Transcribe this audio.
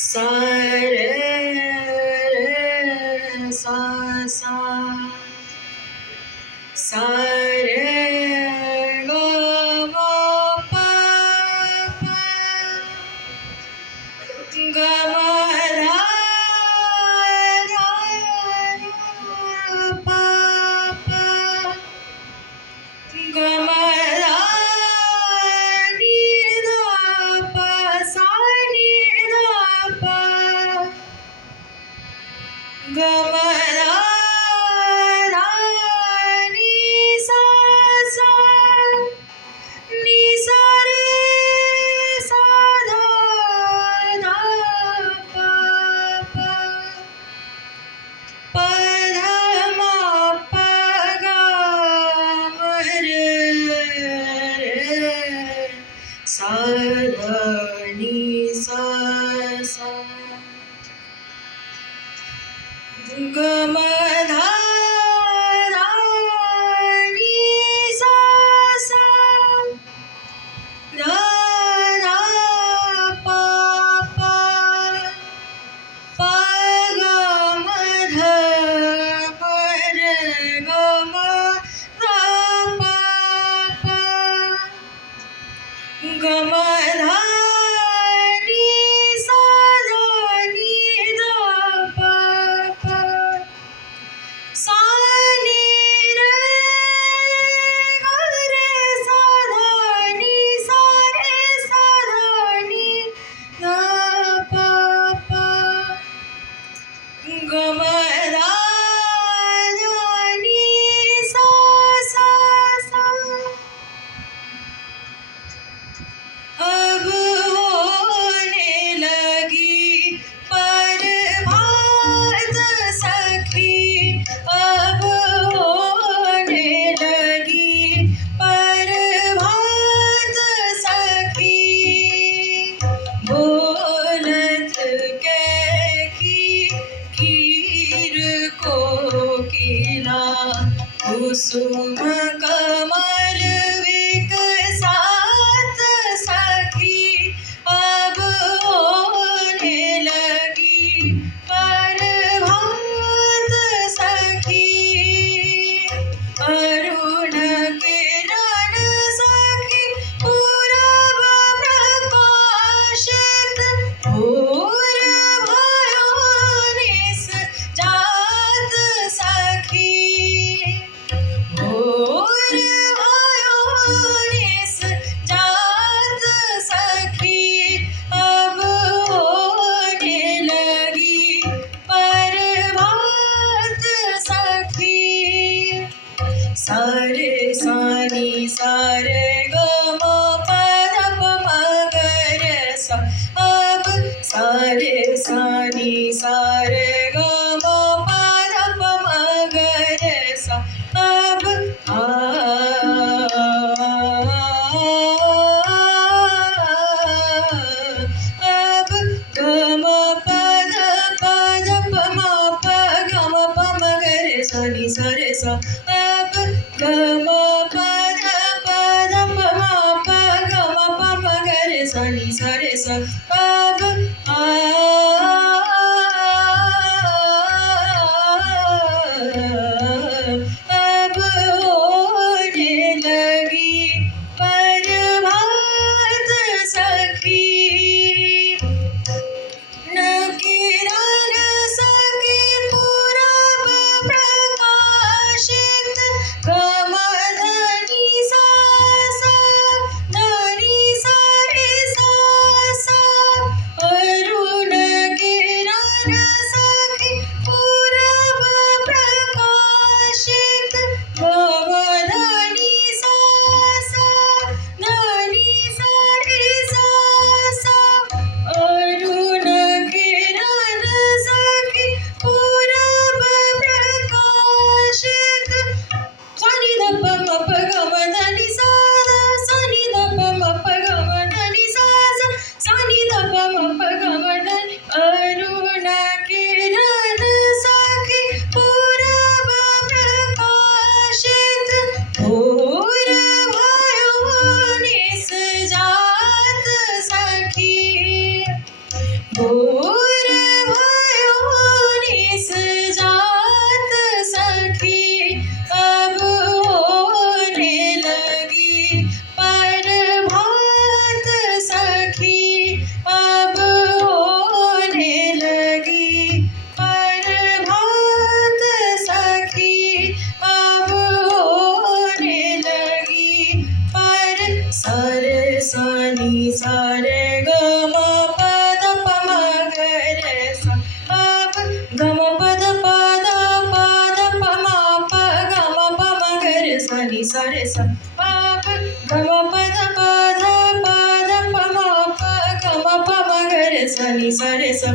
सा रे रे सा सा सा रे ग म प प ग म धा धा प प ग म धा नि धा प सा नि धा प ग म धा धा नि सा सा नि सा रे सा धा धा प प प ध म प ग म रे रे सा ध नि सा सा ग म धा धा नि सा सा धा धा प प प ग म ध प रे ग म ध प प ग म धा नि सा धा नि धा प प सा नि रे ग रे सा धा नि सा रे सा धा नि धा प प ग म धा धा नि सा सा सा अब होने लगी प्रभात सखी अब होने लगी प्रभात सखी बोलत कीर को किला कुसुम कमल विकसात सखी अब होने लगी प्रभात सखी अरुण किरण सखी पूरब प्रकाशित भोर भयो निस जात सखी भोर भयो निस जात सखी अब होने लगी प्रभात सखी सारे सानी सारे ग म प ध प म ग रे सा अब सारे सानी सारे ग म प ध प म ग रे सा अब अब ग म प ध प म प ग म प म ग रे सा नि सा रे सा अब ग म प ध प म प ग म प म ग रे सा नि सा रे सा अब अब होने लगी प्रभात सखी न किरण सखी पूरब प्रकाशित ग म ध नि सा सा ध नि सा रे सा सा अरुण किरण सखी पूरब प्रकाशित ग म ध नि सा सा ध नि सा रे सा सा अरुण किरण सखी पूरब प्रकाशित सा नि ध प म प ग म ध नि सा सा नि ध प म प ग म ध नि सा सा नि ध प म प ग म ध नि अरुण किरण सखी पूरब प्रकाशित भोर भयो निस जात सखी भोर सा रे सा